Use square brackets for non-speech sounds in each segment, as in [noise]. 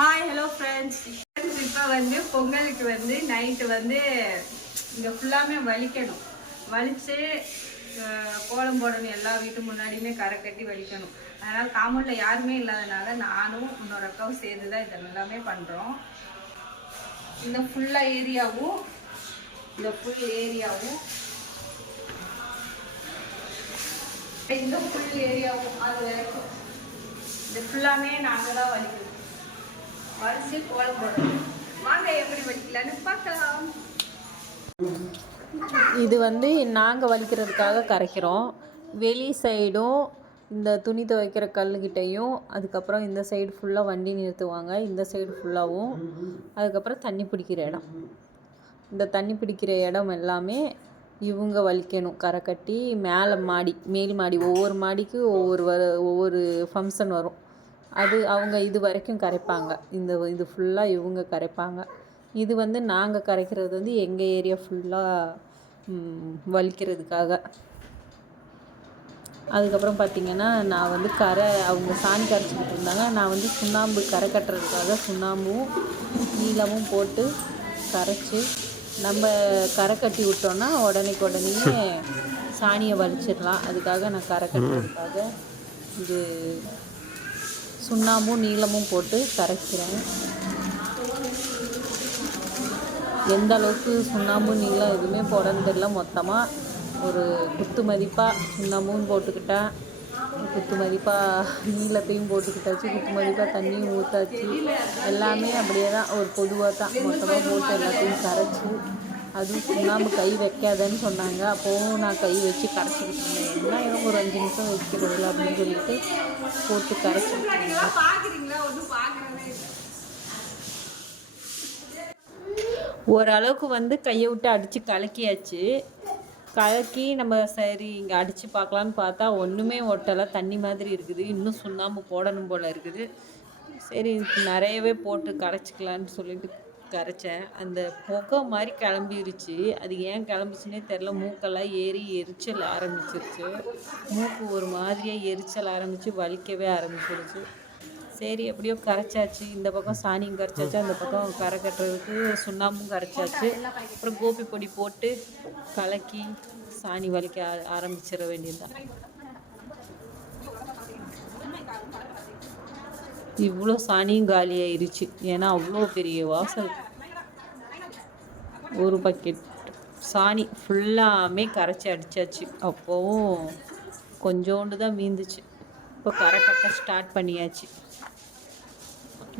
Hi hello friends இப்போ வந்து பொங்கலுக்கு வந்து நைட்டு வந்து இங்கே ஃபுல்லாமே வலிக்கணும். வலித்து கோலம் போடணும் எல்லா வீட்டு முன்னாடியுமே கரை கட்டி வலிக்கணும். அதனால் காமௌண்டில் யாருமே இல்லாதனால நானும் இன்னொரு அக்காவும் சேர்ந்து தான் இதை எல்லாமே பண்ணுறோம் இந்த ஃபுல்லாக ஏரியாவும் இந்த ஃபுல் ஏரியாவும் இந்த ஃபுல் ஏரியாவும் அது வரைக்கும். இது ஃபுல்லாமே நாங்கள் தான் வலிக்கணும். வலிச்சு கோலம் போடணும். வாங்க எப்படி வலிக்கலான்னு பார்க்கலாம். இது வந்து நாங்கள் வலிக்கிறதுக்காக கரைக்கிறோம். வெளி சைடும் இந்த துணி துவைக்கிற கல்லுக்கிட்டையும் அதுக்கப்புறம் இந்த சைடு ஃபுல்லாக வண்டி நிறுத்துவாங்க. இந்த சைடு ஃபுல்லாகவும் அதுக்கப்புறம் தண்ணி பிடிக்கிற இடம். இந்த தண்ணி பிடிக்கிற இடம் எல்லாமே இவங்க வலிக்கணும். கரை கட்டி மேலே மாடி மேல் மாடி ஒவ்வொரு மாடிக்கு ஒவ்வொரு வர ஒவ்வொரு ஃபங்க்ஷன் வரும். அது அவங்க இது வரைக்கும் கரைப்பாங்க. இந்த இது ஃபுல்லாக இவங்க கரைப்பாங்க. இது வந்து நாங்கள் கரைக்கிறது வந்து எங்கள் ஏரியா ஃபுல்லாக வலிக்கிறதுக்காக. அதுக்கப்புறம் பார்த்திங்கன்னா நான் வந்து கரை அவங்க சாணி கரைச்சிக்கிட்டு இருந்தாங்க. நான் வந்து சுண்ணாம்பு கரை கட்டுறதுக்காக சுண்ணாம்பும் நீளமும் போட்டு கரைச்சி நம்ம கரை கட்டி விட்டோன்னா உடனேக்கு உடனே சாணியை வலிச்சிடலாம். அதுக்காக நான் கரை கட்டுறதுக்காக இது சுண்ணாம்பும் நீளமும் போட்டு கரைக்கிறேன். எந்த அளவுக்கு சுண்ணாம்பு நீளம் எதுவுமே போடன்னு தெரியல. மொத்தமாக ஒரு குத்து மதிப்பாக சுண்ணாம்பும் போட்டுக்கிட்டேன். குத்து மதிப்பாக நீளத்தையும் போட்டுக்கிட்டாச்சு. குத்து மதிப்பாக தண்ணியும் ஊற்றாச்சு எல்லாமே அப்படியே தான் ஒரு பொதுவாக தான். மொத்தமாக போட்டு எல்லாத்தையும் கரைச்சி அதுவும் சுண்ணாம்பு கை வைக்காதன்னு சொன்னாங்க. அப்போவும் நான் கை வச்சு கரைச்சிக்கிட்டு இருந்தேன். என்ன ஏதோ ஒரு அஞ்சு நிமிஷம் வைக்கிறது அப்படின்னு சொல்லிட்டு போட்டு கரைச்சிக்கிட்டு இருந்தேன். ஓரளவுக்கு வந்து கையை விட்டு அடித்து கலக்கியாச்சு. கலக்கி நம்ம சரி இங்கே அடித்து பார்க்கலான்னு பார்த்தா ஒன்றுமே ஒட்டலை. தண்ணி மாதிரி இருக்குது. இன்னும் சுண்ணாம்பு போடணும் போல் இருக்குது. சரி இதுக்கு நிறையவே போட்டு கரைச்சிக்கலான்னு சொல்லிட்டு கரைச்சேன். அந்த புகை மாதிரி கிளம்பிருச்சு. அது ஏன் கிளம்பிச்சுனே தெரில மூக்கெல்லாம் ஏறி எரிச்சல் ஆரம்பிச்சிருச்சு. மூக்கு ஒரு மாதிரியாக எரிச்சல் ஆரம்பித்து வலிக்கவே ஆரம்பிச்சிருச்சு. சரி எப்படியோ கரைச்சாச்சு. இந்த பக்கம் சாணியும் கரைச்சாச்சு. அந்த பக்கம் கரை கட்டுறதுக்கு சுண்ணாம்பும் கரைச்சாச்சு. அப்புறம் கோபி பொடி போட்டு கலக்கி சாணி வலிக்க ஆ- ஆரம்பிச்சிட வேண்டியதுதான். இவ்வளோ சாணியும் காலி ஆயிருச்சு. ஏன்னா அவ்வளோ பெரிய வாசல். ஒரு பக்கெட் சாணி ஃபுல்லாமே கரைச்சி அடிச்சாச்சு. அப்போவும் கொஞ்சோண்டு தான் மீந்துச்சு. இப்போ கரை கட்ட ஸ்டார்ட் பண்ணியாச்சு.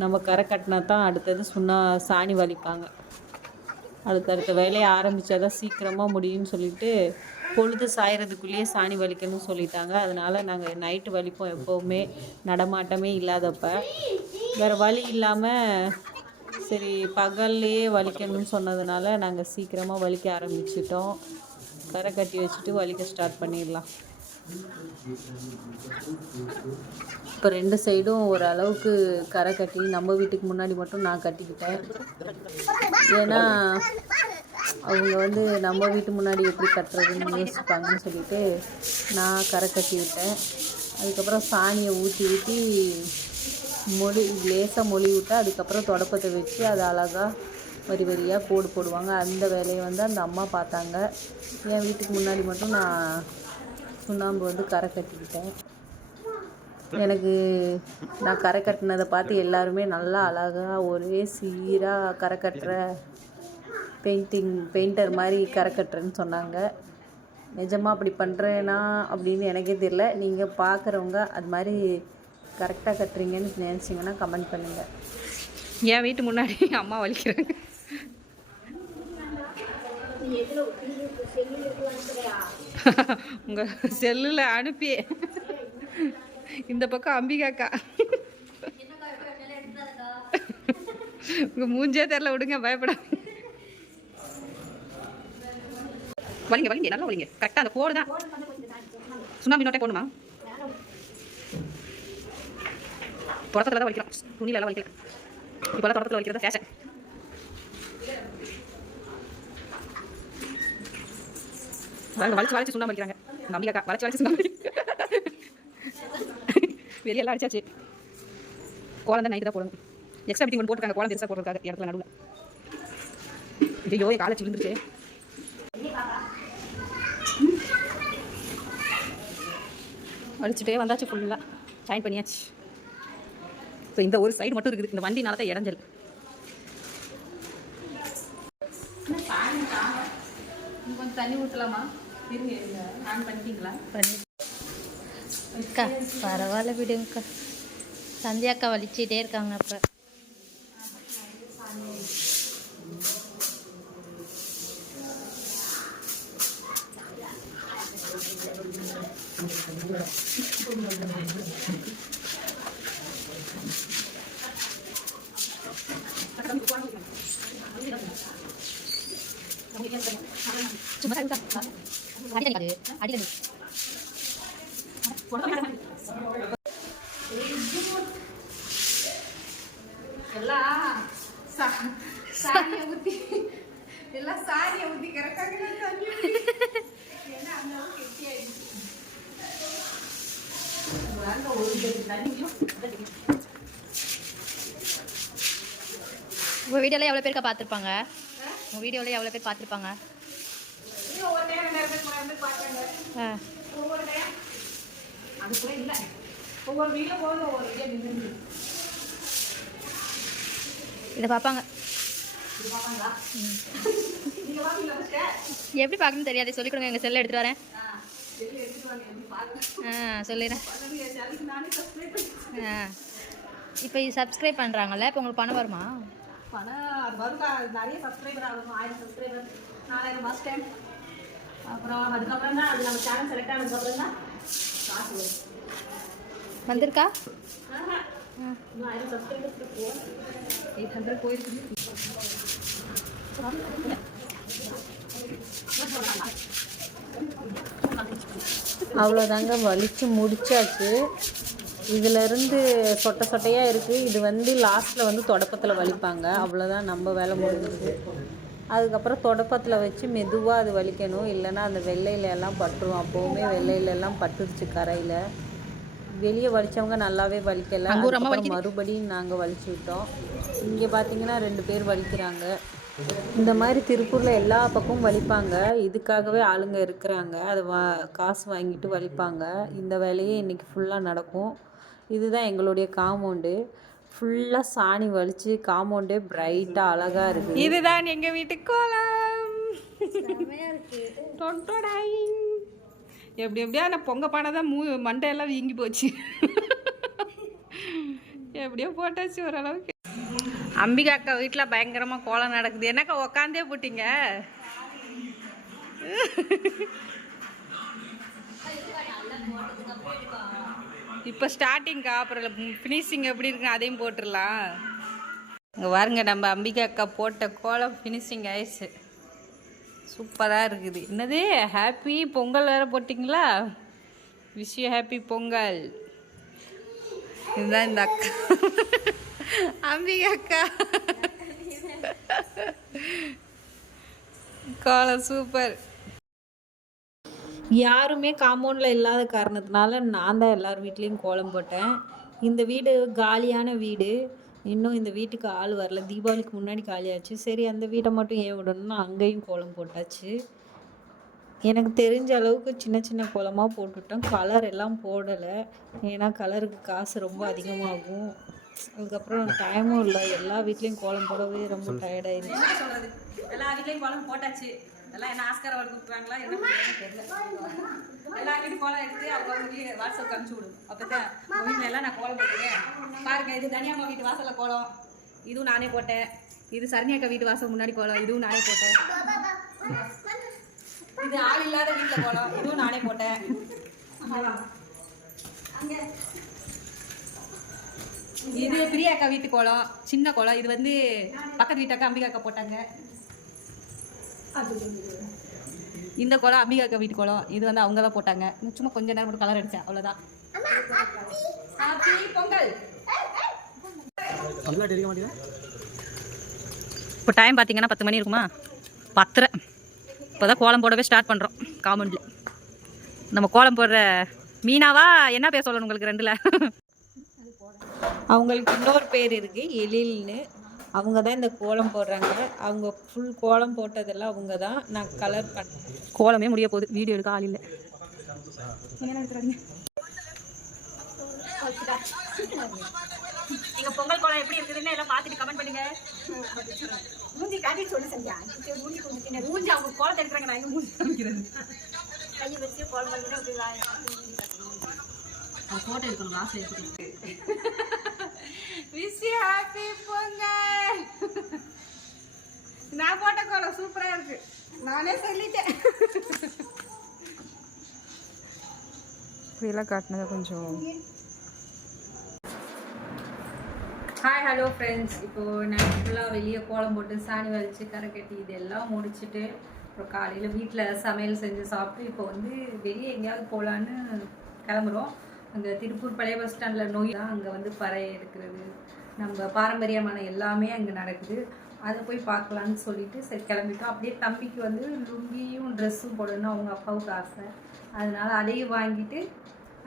நம்ம கரை கட்டினா தான் அடுத்தது சுண்ணா சாணி வலிப்பாங்க. அடுத்தடுத்த வேலையை ஆரம்பித்தா தான் சீக்கிரமாக முடியும்னு சொல்லிட்டு பொழுது சாயறதுக்குள்ளேயே சாணி வலிக்கணும்னு சொல்லிட்டாங்க. அதனால் நாங்கள் நைட்டு வலிப்போம் எப்போவுமே. நடமாட்டமே இல்லாதப்ப. வேறு வழி இல்லாமல் சரி பகல்லையே வலிக்கணும்னு சொன்னதுனால நாங்கள் சீக்கிரமாக வலிக்க ஆரம்பிச்சிட்டோம். கரை கட்டி வச்சுட்டு வலிக்க ஸ்டார்ட் பண்ணிடலாம். இப்போ ரெண்டு சைடும் ஓரளவுக்கு கரை கட்டி நம்ம வீட்டுக்கு முன்னாடி மட்டும் நான் கட்டிக்கிட்டேன். ஏன்னா அவங்க வந்து நம்ம வீட்டு முன்னாடி எப்படி கட்டுறதுன்னு யோசிப்பாங்கன்னு சொல்லிட்டு நான் கரை கட்டி விட்டேன். அதுக்கப்புறம் சாணியை ஊற்றி ஊற்றி மொழி லேசாக மொழி விட்டு அதுக்கப்புறம் தொடப்பத்தை வச்சு அதை அழகாக வரி வரியாக கோடு போடுவாங்க. அந்த வேலையை வந்து அந்த அம்மா பார்த்தாங்க. என் வீட்டுக்கு முன்னாடி மட்டும் நான் சுண்ணாம்பு வந்து கரை கட்டிக்கிட்டேன். எனக்கு நான் கரை கட்டினதை பார்த்து எல்லாருமே நல்லா அழகாக ஒரே சீராக கரை கட்டுற பெயிண்டிங் பெயிண்டர் மாதிரி கரை கட்டுறேன்னு சொன்னாங்க. நிஜமாக அப்படி பண்ணுறேனா அப்படின்னு எனக்கே தெரியல. நீங்கள் பார்க்குறவங்க அது மாதிரி கரெக்டாக கட்டுறீங்கன்னு நினச்சிங்கன்னா கமெண்ட் பண்ணுங்கள் என் வீட்டு முன்னாடி அம்மா வலிக்கிறாங்க. உங்க செல்லில் அனுப்பி. இந்த பக்கம் அம்பிகாக்கா. உங்க மூஞ்சே தெரில விடுங்க பயப்படா வலிங்க வலிங்க நல்லா வலிங்க. கரெக்டாக அந்த போடு தான். சுண்ணாம்பு நோட்டே போடணுமா? தொடக்கத்தில் தான் வலிக்கலாம் துணியில எல்லாம் வலிக்கலாம் இப்போலாம் தொடக்கத்தில் வலிக்கிறது ஃபேஷன் வளைச்சு வளைச்சு சுண்ணா சுண்ணாம்பு நம்பிக்கா வளைச்சு வளைச்சு சுண்ணாம்பு வெளியெல்லாம் அடிச்சாச்சு. கோலம் தான் நைட்டு தான் போடணும். எக்ஸ்ட்ரா பிட்டிங் ஒன்று போட்டுருக்காங்க. கோலம் பெருசாக போட்டிருக்காங்க இடத்துல நடுவில். ஐயோ என் காலேஜ் விழுந்துருச்சு அடிச்சுட்டே வந்தாச்சு ஃபுல்லாக ஜாயின் பண்ணியாச்சு. ஸோ இந்த ஒரு சைடு மட்டும் இருக்குது. இந்த வண்டினால தான் இடைஞ்சல். கொஞ்சம் தண்ணி ஊற்றலாமா இருங்க ஆன் பண்ணிட்டீங்களா? பண்ணி. அக்கா பரவாயில்ல விடுங்கக்கா. சந்தியாக்கா வலிச்சிட்டே இருக்காங்க அப்போ. அடிக்கடி எல்லாம் சாணியை ஊற்றி எல்லாம் சாணியை ஊற்றி கரெக்டாக உங்கள் வீடியோவில் எவ்வளோ பேருக்கா பார்த்துருப்பாங்க? உங்கள் வீடியோவில் எவ்வளோ பேர் பார்த்துருப்பாங்க? இதை பார்ப்பாங்க எப்படி பார்க்கணும்னு தெரியாது. சொல்லிக் கொடுங்க. எங்கள் செல்லை எடுத்துகிட்டு வரேன். ஆ செல்லு சொல்லிடுறேன். ஆ. இப்போ இது சப்ஸ்கிரைப் பண்ணுறாங்கல்ல இப்போ உங்களுக்கு பணம் வருமா? பணம் அது வருங்க அது நிறைய சப்ஸ்கிரைபர் ஆகணும் ஆயிரம் சப்ஸ்கிரைபர் நாலாயிரம் ஃபஸ்ட் டைம் அப்புறம் அதுக்கப்புறம் தான் அது நம்ம சேனல் செலக்ட் ஆனதுக்கப்புறம் தான் காசு வரும். வந்திருக்கா? எயிட் ஹண்ட்ரட் போயிருக்கு. அவ்வளோதாங்க வலிச்சு முடிச்சாச்சு. இதிலிருந்து சொட்டை சொட்டையாக இருக்குது இது வந்து லாஸ்ட்டில் வந்து தொடப்பத்தில் வலிப்பாங்க. அவ்வளோதான் நம்ம வேலை முடிஞ்சுது. அதுக்கப்புறம் தொடப்பத்தில் வச்சு மெதுவாக அது வலிக்கணும். இல்லைன்னா அந்த வெள்ளையில எல்லாம் பட்டுரும். அப்போவுமே வெள்ளையில எல்லாம் பட்டுருச்சு கரையில். வெளியே வலிச்சவங்க நல்லாவே வலிக்கல. மறுபடியும் நாங்கள் வலிச்சு விட்டோம். இங்கே பார்த்தீங்கன்னா ரெண்டு பேர் வலிக்கிறாங்க. இந்த மாதிரி திருப்பூரில் எல்லா பக்கமும் வலிப்பாங்க. இதுக்காகவே ஆளுங்க இருக்கிறாங்க. அது வா காசு வாங்கிட்டு வலிப்பாங்க. இந்த வேலையே இன்றைக்கி ஃபுல்லாக நடக்கும். இதுதான் எங்களுடைய காம்பவுண்டு ஃபுல்லாக சாணி வலிச்சு காம்பவுண்டே பிரைட்டாக அழகாக இருக்குது இதுதான் எங்கள் வீட்டு கோலம். எப்படி எப்படியா நான் பொங்க பானை தான் மூ மண்டையெல்லாம் வீங்கி போச்சு. எப்படியோ போட்டாச்சு ஓரளவுக்கு. அம்பிகா அக்கா வீட்டில் பயங்கரமாக கோலம் நடக்குது. என்னக்கா உக்காந்தே போட்டீங்க? இப்போ ஸ்டார்டிங்க்கா அப்புறம் ஃபினிஷிங் எப்படி இருக்குன்னு அதையும் போட்டுடலாம். இங்கே பாருங்க நம்ம அம்பிகா அக்கா போட்ட கோலம் ஃபினிஷிங் ஆயிடுச்சு. சூப்பராக இருக்குது. என்னது? ஹாப்பி பொங்கல் வேறு போட்டிங்களா? Wish happy Pongal. இதுதான் இந்த அக்கா. அம்பிகா அக்கா. கோலம் சூப்பர் யாருமே காம்பவுண்டில் இல்லாத காரணத்தினால நான் தான் எல்லார் வீட்லேயும் கோலம் போட்டேன். இந்த வீடு காலியான வீடு. இன்னும் இந்த வீட்டுக்கு ஆள் வரல. தீபாவளிக்கு முன்னாடி காலியாச்சு. சரி அந்த வீட்டை மட்டும் ஏன் விடணும்னு அங்கேயும் கோலம் போட்டாச்சு. எனக்கு தெரிஞ்ச அளவுக்கு சின்ன சின்ன கோலமாக போட்டுவிட்டோம் கலர் எல்லாம் போடலை. ஏன்னா கலருக்கு காசு ரொம்ப அதிகமாகும். அதுக்கப்புறம் டைமும் இல்லை. எல்லா வீட்லேயும் கோலம் போடவே ரொம்ப சொல்றது? எல்லா வீட்லயும் கோலம் போட்டாச்சு. அதெல்லாம் என்ன ஆஸ்கார் அவார்டு கொடுக்குறாங்களா என்ன தெரியல. எல்லா வீட்லையும் கோலம் எடுத்து அவங்க வந்து வீடு வாட்ஸ்அப் அனுப்பிச்சு விடுங்க அப்போ தான் வீட்டில் எல்லாம் நான் கோலம் போட்டுருக்கேன் பாருங்க இது தனியாம்மா வீட்டு வாசலில் கோலம். இதுவும் நானே போட்டேன். இது சரண்யாக்கா வீட்டு வாசல் முன்னாடி கோலம். இதுவும் நானே போட்டேன். இது ஆள் இல்லாத வீட்டில் கோலம். இதுவும் நானே போட்டேன். இது இது பிரியாக்கா வீட்டு கோலம். சின்ன கோலம். இது வந்து பக்கத்து வீட்டாக்கா அம்பிகாக்கா போட்டாங்க. இந்த கோலம் அம்பிகாக்கா வீட்டு கோலம் இது வந்து அவங்க தான் போட்டாங்க. சும்மா கொஞ்ச நேரம் மட்டும் கலர் அடிச்சேன் அவ்வளோதான் பொங்கல். இப்போ டைம் பார்த்தீங்கன்னா பத்து மணி இருக்குமா? பத்தரை. இப்போ தான் கோலம் போடவே ஸ்டார்ட் பண்ணுறோம் காமௌண்டில் நம்ம கோலம் போடுற மீனாவா? என்ன பேர் சொல்லணும் உங்களுக்கு ரெண்டில்? அவங்களுக்கு இன்னொரு பேர் இருக்குது எழில்னு. அவங்க தான் இந்த கோலம் போடுறாங்க. அவங்க ஃபுல் கோலம் போட்டதெல்லாம் அவங்க தான் நான் கலர் பண்ணேன் கோலமே முடிய போகுது. வீடியோ எடுக்க ஆள் இல்லை. எங்கள் பொங்கல் கோலம் எப்படி இருக்குதுன்னு எல்லாம் பார்த்துட்டு கமெண்ட் பண்ணுங்க. மூஞ்சி காட்டி சொல்லு செஞ்சா மூஞ்சி கொஞ்சம் மூஞ்சி அவங்க கோலத்தை எடுக்கிறாங்க. நான் எங்க மூஞ்சி காமிக்கிறது. கையை வச்சு கோல் பண்ணி அப்படி வாய் ஃபோட்டோ எடுக்கணும் லாஸ்ட் எடுத்துட்டு விஷ் ஹாப்பி பொங்கல். நான் போட்ட கோலம் சூப்பரா இருக்கு. நானே சொல்லிட்டேன். இப்படியெல்லாம் காட்டினதை கொஞ்சம். ஹாய் ஹலோ ஃப்ரெண்ட்ஸ் இப்போது நைட் ஃபுல்லாக வெளியே கோலம் போட்டு சாணி வலிச்சு கரை கட்டி இதெல்லாம் முடிச்சுட்டு அப்புறம் காலையில் வீட்டில் சமையல் செஞ்சு சாப்பிட்டு இப்போ வந்து வெளியே எங்கேயாவது போகலான்னு கிளம்புறோம். அங்கே திருப்பூர் பழைய பஸ் ஸ்டாண்டில் நோய் தான் அங்கே வந்து பறை எடுக்கிறது. நம்ம பாரம்பரியமான எல்லாமே அங்கே நடக்குது. அதை போய் பார்க்கலான்னு சொல்லிட்டு சரி கிளம்பிட்டோம். அப்படியே தம்பிக்கு வந்து லுங்கியும் ட்ரெஸ்ஸும் போடணும்னு அவங்க அப்பாவுக்கு ஆசை. அதனால் அதையும் வாங்கிட்டு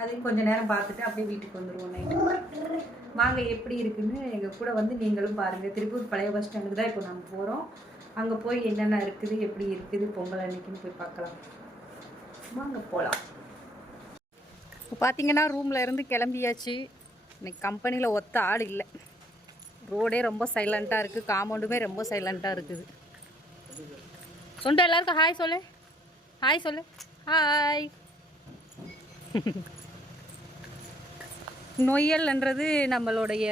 அதையும் கொஞ்சம் நேரம் பார்த்துட்டு அப்படியே வீட்டுக்கு வந்துடுவோம் நைட்டு வாங்க எப்படி இருக்குன்னு எங்கள் கூட வந்து நீங்களும் பாருங்கள் திருப்பூர் பழைய பஸ் ஸ்டாண்டுக்கு தான் இப்போ நம்ம போகிறோம் அங்கே போய் என்னென்ன இருக்குது எப்படி இருக்குது பொங்கல் அன்னைக்குன்னு போய் பார்க்கலாம். வாங்க போகலாம் இப்போ பார்த்தீங்கன்னா ரூமில் இருந்து கிளம்பியாச்சு. இன்னைக்கு கம்பெனியில் ஒத்த ஆள் இல்லை. ரோடே ரொம்ப சைலண்ட்டாக இருக்குது காம்பவுண்டுமே ரொம்ப சைலண்ட்டாக இருக்குது. சொண்ட எல்லாருக்கும் ஹாய் சொல்லு. ஹாய் சொல்லு. ஹாய் [laughs] நொய்யல்ன்றது நம்மளுடைய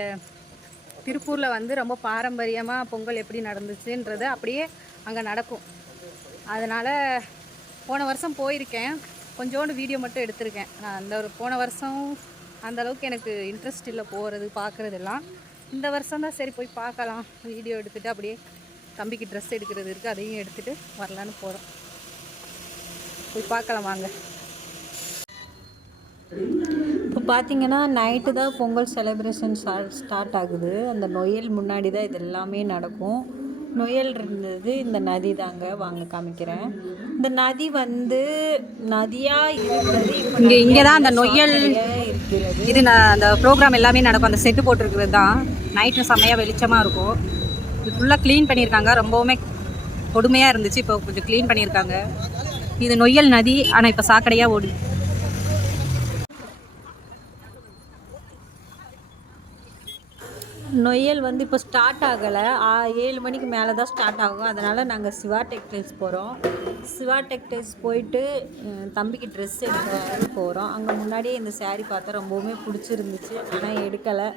திருப்பூரில் வந்து ரொம்ப பாரம்பரியமாக பொங்கல் எப்படி நடந்துச்சுன்றது அப்படியே அங்கே நடக்கும். அதனால் போன வருஷம் போயிருக்கேன். கொஞ்சோண்டு வீடியோ மட்டும் எடுத்திருக்கேன். நான் அந்த ஒரு போன வருஷம் அந்த அளவுக்கு எனக்கு இன்ட்ரெஸ்ட் இல்லை போகிறது பார்க்குறதெல்லாம் இந்த வருஷம் தான் சரி போய் பார்க்கலாம். வீடியோ எடுத்துகிட்டு அப்படியே தம்பிக்கு ட்ரெஸ் எடுக்கிறது இருக்குது அதையும் எடுத்துகிட்டு வரலான்னு போகிறோம் போய் பார்க்கலாம் வாங்க. இப்போ பார்த்தீங்கன்னா நைட்டு தான் பொங்கல் செலிப்ரேஷன் ஸ்டார்ட் ஆகுது. அந்த நொயல் முன்னாடி தான் இது எல்லாமே நடக்கும். நொயல் இருந்தது இந்த நதி தாங்க வாங்க காமிக்கிறேன். இந்த நதி வந்து நதியாக இப்போ இங்கே இங்கே தான் அந்த நொய்யல் இருக்கிறது. இது நான் அந்த ப்ரோக்ராம் எல்லாமே நடக்கும். அந்த செட்டு போட்டிருக்கிறது தான் நைட்டு செம்மையாக வெளிச்சமாக இருக்கும். இது ஃபுல்லாக க்ளீன் பண்ணியிருக்காங்க. ரொம்பவுமே கொடுமையாக இருந்துச்சு. இப்போ கொஞ்சம் க்ளீன் பண்ணியிருக்காங்க. இது நொய்யல் நதி. ஆனால் இப்போ சாக்கடையாக ஓடுது. நொய்யல் வந்து இப்போ ஸ்டார்ட் ஆகலை. ஏழு மணிக்கு மேலே தான் ஸ்டார்ட் ஆகும். அதனால் நாங்கள் சிவா டெக்டைல்ஸ் போகிறோம் சிவா டெக்டைல்ஸ் போயிட்டு தம்பிக்கு ட்ரெஸ் எடுக்க போகிறோம் அங்கே முன்னாடியே இந்த saree பார்த்தா ரொம்பவுமே பிடிச்சிருந்துச்சு. ஆனால் எடுக்கலை.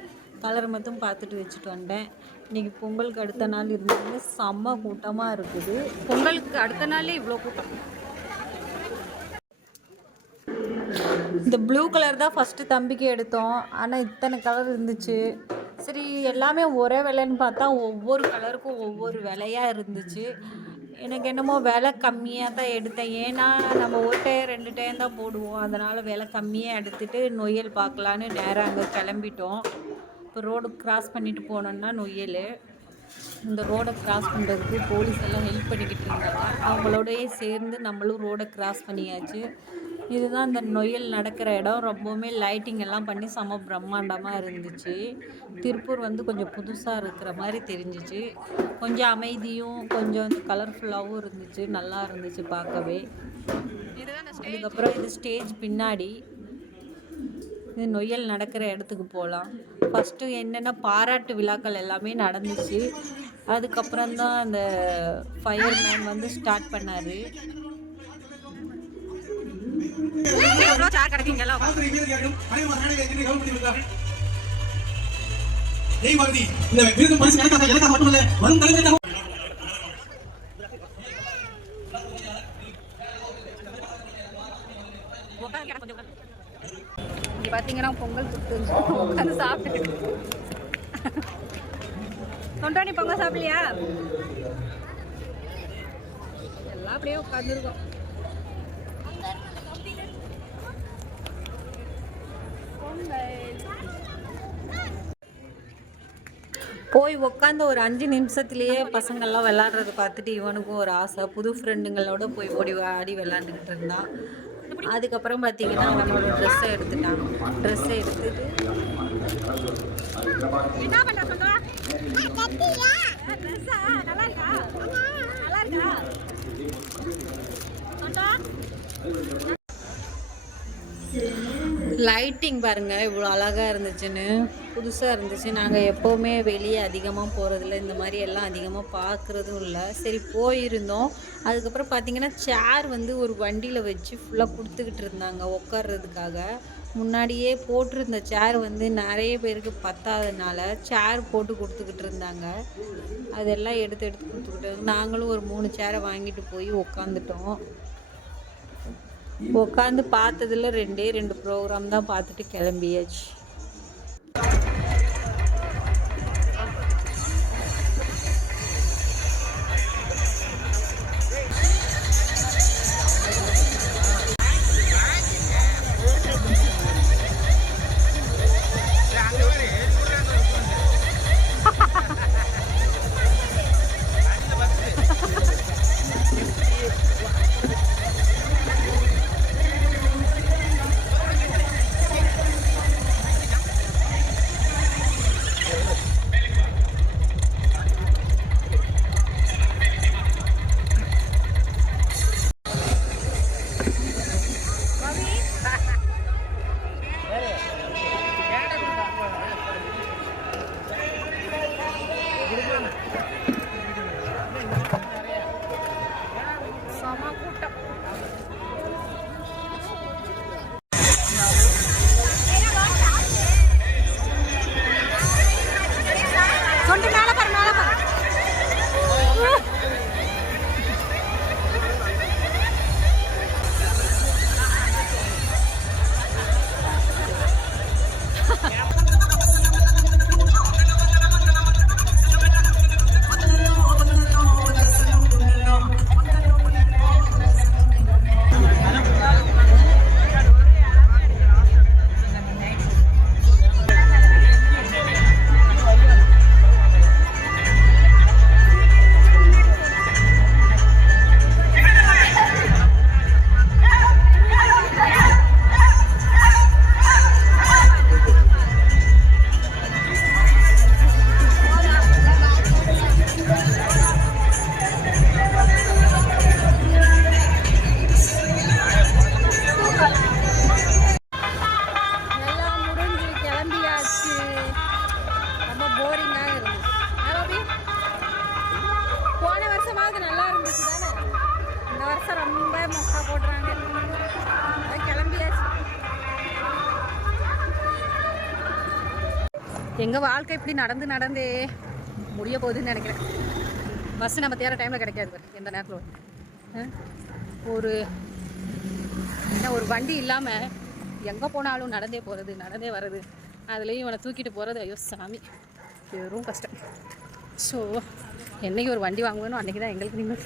கலர் மட்டும் பார்த்துட்டு வச்சுட்டு வந்தேன். இன்றைக்கி பொங்கலுக்கு அடுத்த நாள் இருந்தாலுமே செம்ம கூட்டமாக இருக்குது. பொங்கலுக்கு அடுத்த நாளே இவ்வளோ கூட்டம். இந்த ப்ளூ கலர் தான் ஃபஸ்ட்டு தம்பிக்கு எடுத்தோம். ஆனால் இத்தனை கலர் இருந்துச்சு. சரி எல்லாமே ஒரே விலைன்னு பார்த்தா ஒவ்வொரு கலருக்கும் ஒவ்வொரு விலையாக இருந்துச்சு. எனக்கு என்னமோ விலை கம்மியாக தான் எடுத்தேன். ஏன்னா நம்ம ஒரு டயர் ரெண்டு டயர் தான் போடுவோம். அதனால் விலை கம்மியாக எடுத்துகிட்டு நொய்யல் பார்க்கலான்னு நேராக அங்கே கிளம்பிட்டோம். இப்போ ரோடு கிராஸ் பண்ணிட்டு போனோம்னா நொய்யல். இந்த ரோடை கிராஸ் பண்ணுறதுக்கு போலீஸ் எல்லாம் ஹெல்ப் பண்ணிக்கிட்டு இருந்தாங்க. அவங்களோடயே சேர்ந்து நம்மளும் ரோடை கிராஸ் பண்ணியாச்சு. இதுதான் இந்த நொயல் நடக்கிற இடம். ரொம்பவுமே லைட்டிங் எல்லாம் பண்ணி செம பிரம்மாண்டமாக இருந்துச்சு. திருப்பூர் வந்து கொஞ்சம் புதுசாக இருக்கிற மாதிரி தெரிஞ்சிச்சு. கொஞ்சம் அமைதியும் கொஞ்சம் கலர்ஃபுல்லாகவும் இருந்துச்சு. நல்லா இருந்துச்சு பார்க்கவே. அதுக்கப்புறம் இது ஸ்டேஜ் பின்னாடி நொய்யல் நடக்கிற இடத்துக்கு போகலாம். ஃபஸ்ட்டு என்னென்ன பாராட்டு விழாக்கள் எல்லாமே நடந்துச்சு. அதுக்கப்புறம் தான் அந்த ஃபயர்மேன் வந்து ஸ்டார்ட் பண்ணார். எவ்வளோ சேர் இந்த விருது பரிசு எனக்காக எனக்காக மட்டுமல்ல வரும் தலைமுறைக்காக இங்கே பார்த்தீங்கன்னா பொங்கல் சுட்டு உட்காந்து சாப்பிட்டு தொண்டாணி பொங்கல் சாப்பிடலையா? எல்லாம் அப்படியே உட்காந்துருக்கோம் போய் உட்காந்து ஒரு அஞ்சு நிமிஷத்துலேயே பசங்கள்லாம் விளாட்றத பார்த்துட்டு இவனுக்கும் ஒரு ஆசை. புது ஃப்ரெண்டுங்களோட போய் ஓடி ஆடி விளாண்டுக்கிட்டு இருந்தான். அதுக்கப்புறம் பார்த்தீங்கன்னா அவனோட ட்ரெஸ்ஸை எடுத்துட்டான் ட்ரெஸ்ஸை எடுத்துட்டு லைட்டிங் பாருங்கள் இவ்வளோ அழகாக இருந்துச்சுன்னு. புதுசாக இருந்துச்சு. நாங்கள் எப்போவுமே வெளியே அதிகமாக போகிறதில்ல இந்த மாதிரி எல்லாம் அதிகமாக பார்க்குறதும் இல்லை. சரி போயிருந்தோம். அதுக்கப்புறம் பார்த்தீங்கன்னா சேர் வந்து ஒரு வண்டியில் வச்சு ஃபுல்லாக கொடுத்துக்கிட்டு இருந்தாங்க உட்கார்றதுக்காக. முன்னாடியே போட்டிருந்த சேர் வந்து நிறைய பேருக்கு பத்தாதனால சேர் போட்டு கொடுத்துக்கிட்டு இருந்தாங்க. அதெல்லாம் எடுத்து எடுத்து கொடுத்துக்கிட்டு நாங்களும் ஒரு மூணு சேரை வாங்கிட்டு போய் உட்காந்துட்டோம் உட்காந்து பார்த்ததுல ரெண்டே ரெண்டு ப்ரோக்ராம் தான் பார்த்துட்டு கிளம்பியாச்சு. எங்கள் வாழ்க்கை இப்படி நடந்து நடந்தே முடிய போகுதுன்னு நினைக்கிறேன். பஸ் நம்ம தேர டைமில் கிடைக்காது எந்த நேரத்தில் ஒரு என்ன ஒரு வண்டி இல்லாமல் எங்கே போனாலும் நடந்தே போகிறது நடந்தே வர்றது. அதுலேயும் இவனை தூக்கிட்டு போகிறது ஐயோ சாமி. வெறும் கஷ்டம். ஸோ என்னைக்கு ஒரு வண்டி வாங்குவேனோ அன்றைக்கி தான் எங்களுக்கு நிம்மதி.